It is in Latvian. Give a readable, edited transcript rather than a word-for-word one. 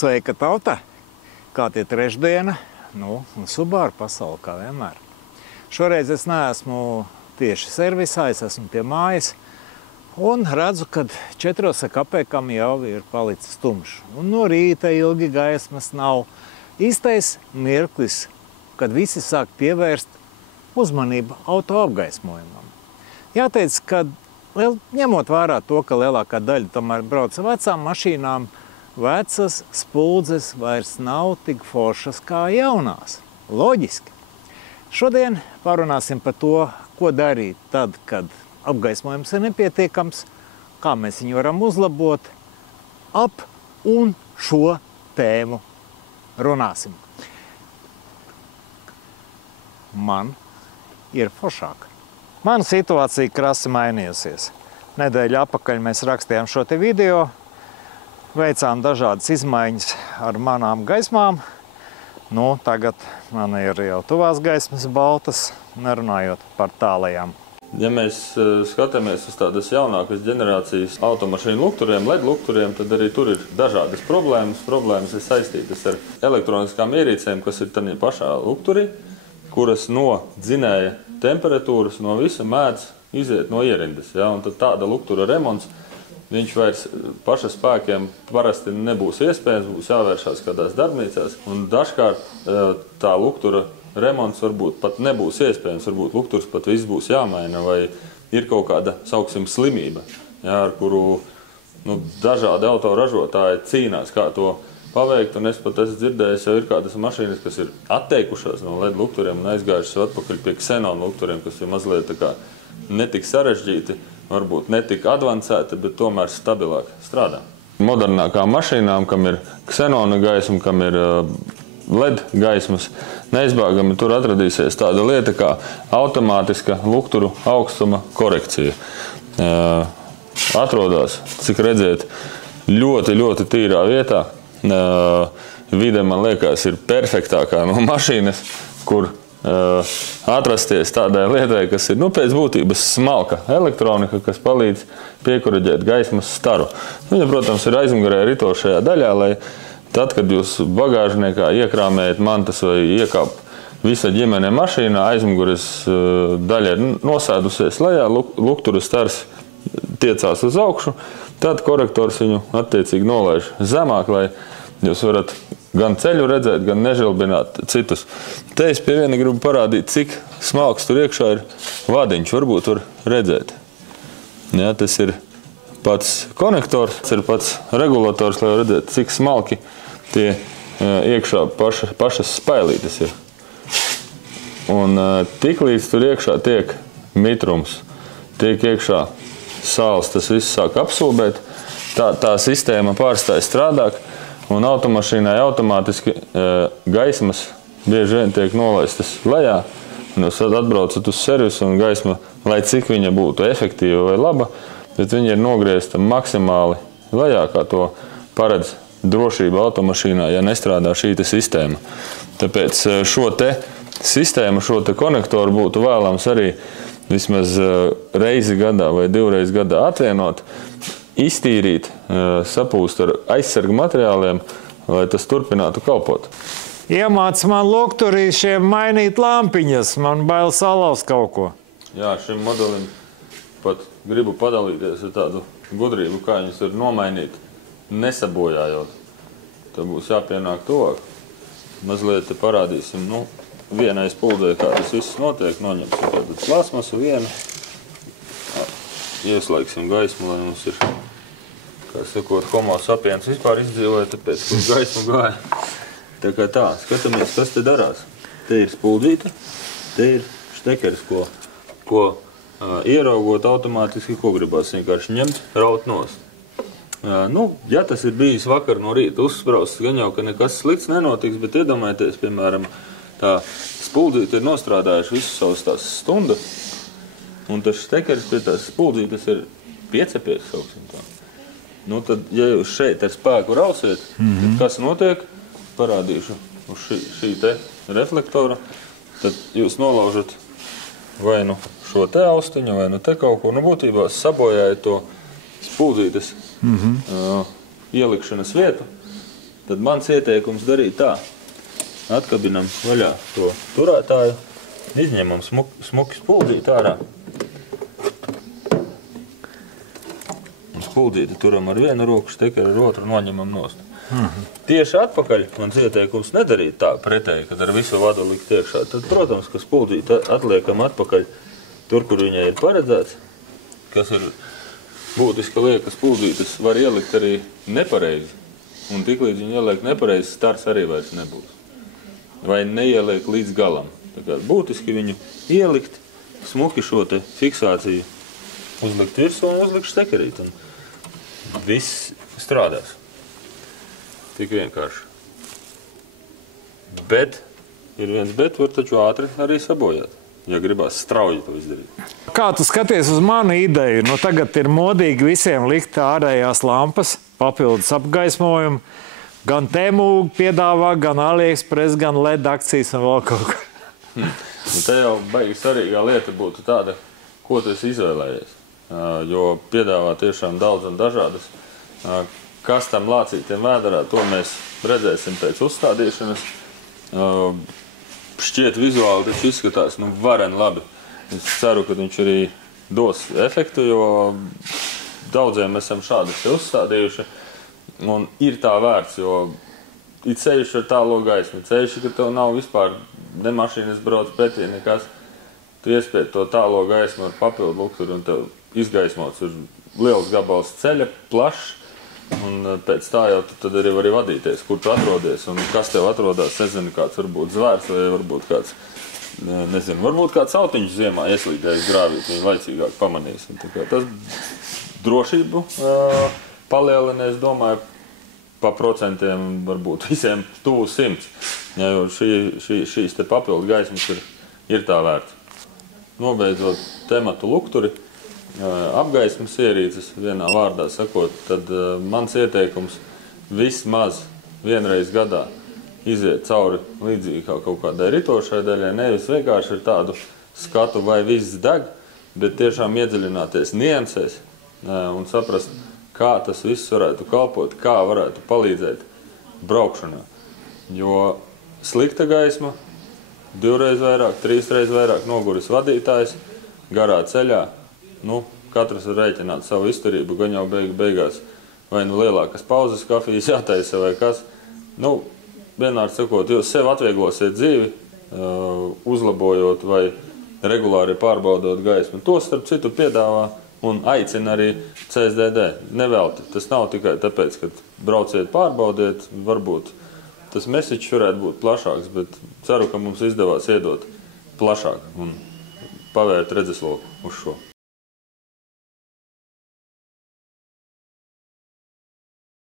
Sveika, tauta! Kā tie trešdiena, un Subaru pasauli kā vienmēr. Šoreiz es neesmu tieši servisā, es esmu pie mājas un redzu, ka 4 kapekam jau ir palicis tumšs. Un no rīta ilgi gaismas nav. Īstais mirklis, kad visi sāk pievērst uzmanību auto apgaismojumam. Jāteic, ka ņemot vērā to, ka lielākā daļa tomēr brauc ar vecām mašīnām, vecas spuldzes vairs nav tik foršas kā jaunās. Loģiski. Šodien parunāsim par to, ko darīt tad, kad apgaismojums ir nepietiekams, kā mēs viņu varam uzlabot, ap un šo tēmu runāsim. Man ir foršāk. Mana situācija krasi mainījusies. Nedēļu atpakaļ mēs rakstījām šo te video, veicām dažādas izmaiņas ar manām gaismām. Tagad man ir jau tuvās gaismas baltas, nerunājot par tālajām. Ja mēs skatāmies uz tādas jaunākas ģenerācijas automašīnu lukturiem, LED lukturiem, tad arī tur ir dažādas problēmas. Problēmas ir saistītas ar elektroniskām ierīcēm, kas ir tādā pašā lukturī, kuras no dzinēja temperatūras, no visa mēdz iziet no ierindas. Ja? Un tad tāda luktura remonts, viņš vairs paša spēkiem parasti nebūs iespējams, būs jāvēršās kādās darbnīcās. Un dažkārt tā luktura remonts varbūt pat nebūs iespējams, varbūt lukturs pat viss būs jāmaina, vai ir kaut kāda, sauksim, slimība, ja, ar kuru dažādi autoražotāji cīnās, kā to paveikt. Un es pat esmu dzirdējis, jau ir kādas mašīnas, kas ir atteikušās no LED lukturiem un aizgājušas atpakaļ pie Xenon lukturiem, kas ir mazliet tā kā netik sarežģīti, varbūt netik advancēti, bet tomēr stabilāk strādā. Modernākām mašīnām, kam ir Xenona gaisma, kam ir LED gaismas, neizbēgami tur atradīsies tāda lieta kā automātiska lukturu augstuma korekcija. Atrodas, cik redziet, ļoti, ļoti tīrā vietā. Vide, man liekas, ir perfektākā no mašīnas, kur atrasties tādai lietai, kas ir pēc būtības smalka elektronika, kas palīdz piekuraģēt gaismas staru. Viņa, protams, ir aizmugurē ritošajā daļā, lai tad, kad jūs bagāžniekā iekrāmējat mantas vai iekāp visa ģimene mašīnā, aizmugures daļa ir nosēdusies lejā, luktura stars tiecās uz augšu, tad korektors viņu attiecīgi nolaiž zemāk, lai jūs varat gan ceļu redzēt, gan nežilbināt citus. Te es pie viena gribu parādīt, cik smalks tur iekšā ir vadiņš. Varbūt var redzēt. Ja, tas ir pats konektors, tas ir pats regulators, lai redzētu, cik smalki tie iekšā pašas spailītes ir. Un tiklīdz tur iekšā tiek mitrums, tiek iekšā sāls, tas viss sāk apsulbēt, tā sistēma pārstāja strādāt. Un automašīnai automātiski gaismas bieži vien tiek nolaistas lejā. Jūs atbraucat uz servisu un gaisma, lai cik viņa būtu efektīva vai laba, bet viņa ir nogriezta maksimāli lejā, kā to paredz drošība automašīnā, ja nestrādā šī sistēma. Tāpēc šo te sistēmu, šo te konektoru būtu vēlams arī vismaz reizi gadā vai 2 reizes gadā atvienot, iztīrīt, sapūst ar aizsarga materiāliem, lai tas turpinātu kalpot. Iemāc man lukturīšiem mainīt lampiņas, man bail salauzt kaut ko. Jā, šim modelim pat gribu padalīties ar tādu gudrību, kā viņus var nomainīt, nesabojājot. Tad būs jāpienāk tuvāk. Mazliet te parādīsim, vienai spuldē, kā tas viss notiek, noņemsim tādu plasmasu vienu. Ieslēgsim gaismu, lai mums ir, kā sakot, homo sapiens vispār izdzīvoja, tāpēc, kur gaismu gāja. Tā kā tā, skatāmies, kas te darās. Te ir spuldzīte, te ir štekeris, ko ieraugot automātiski, ko gribās vienkārši ņemt, raut nost. Ja tas ir bijis vakar no rīta uzsprausts, gan jau, ka nekas slikts nenotiks, bet iedomājieties, piemēram, tā spuldzīte ir nostrādājuši visu savas tās stundas, un tas štekeris pie tās spuldzītes ir piecepies, sauksim tā. Tad, ja jūs šeit ar spēku rausiet, tad kas notiek? Parādīšu uz šī te reflektora, tad jūs nolaužat vai šo te austiņu, vai te kaut ko. Būtībā sabojājat to spuldzītes ielikšanas vietu. tad mans ieteikums darīt tā. Atkabinam vaļā to turētāju, izņemam smuki spuldzīti ārā. Un spuldzīti turam ar vienu roku, stekeri ar otru noņemam nost. Tieši atpakaļ mans ieteikums nedarīt tā pretēji, kad ar visu vadu likt iekšā. Tad, protams, ka spuldzīti atliekam atpakaļ tur, kur viņai ir paredzēts, kas ir būtiska lieta, ka spuldzītes var ielikt arī nepareizi. Un tiklīdz viņi ieliek nepareizi, stars arī vairs nebūs. Vai neieliek līdz galam. Tā kā būtiski viņu ielikt, smuki šo te fiksāciju uzlikt virsū un uzlikt stekerīt. Un viss strādās. Tik vienkārši. Bet, ir viens bet, var taču ātri arī sabojāt, ja gribās strauji to izdarīt. Kā tu skaties uz manu ideju? Nu, tagad ir modīgi visiem likt ārējās lampas, papildus apgaismojumu. Gan Temu piedāvā, gan AliExpress, gan LED akcijas un vēl kaut ko. Te jau baigi svarīgā lieta būtu tāda, ko tu esi izvēlējies. Jo piedāvā tiešām daudz un dažādas. Kas tam lācītiem vēdarā, to mēs redzēsim pēc uzstādīšanas. Šķiet vizuāli taču izskatās varen labi. Es ceru, ka viņš arī dos efektu, jo daudziem esam šādi uzstādījuši. Un ir tā vērts, jo it ceļš ar tālo gaismu, ceļš, ka tev nav vispār ne mašīnas brauc pretī nekas. Tu iespēj to tālo gaismu ar papildu lukturu un tev izgaismots ir liels gabals ceļa, plašs. Un pēc tā jau tu tad arī vari vadīties, kur tu atrodies un kas tev atrodas. Nezinu, kāds varbūt zvērs vai varbūt kāds, nezinu, varbūt kāds autiņš ziemā ieslīdējis grāvīt, viņi laicīgāk pamanīs. Tas drošību palielina, es domāju, pa procentiem varbūt visiem tuvu 100, jo šīs te papildu gaismas ir tā vērts. Nobeidzot tematu lukturi, apgaismas ierīces, vienā vārdā sakot, tad mans ieteikums vismaz vienreiz gadā iziet cauri līdzīgi kā kaut kādai ritošai daļai, nevis vienkārši ar tādu skatu, vai viss deg, bet tiešām iedziļināties niansēs un saprast, kā tas viss varētu kalpot, kā varētu palīdzēt braukšanā. Jo slikta gaisma, 2 reiz vairāk, 3 reiz vairāk noguris vadītājs, garā ceļā, katrs var rēķināt savu izturību, gan jau beigās vai lielākas pauzes kafijas jātaisa vai kas. Vienmēr sakot, jūs sev atvieglosiet dzīvi, uzlabojot vai regulāri pārbaudot gaismu. To starp citu piedāvā un aicina arī CSDD. Nevelti. Tas nav tikai tāpēc, ka brauciet pārbaudiet, varbūt tas message varētu būt plašāks, bet ceru, ka mums izdevās iedot plašāk un pavērt redzesloku uz šo.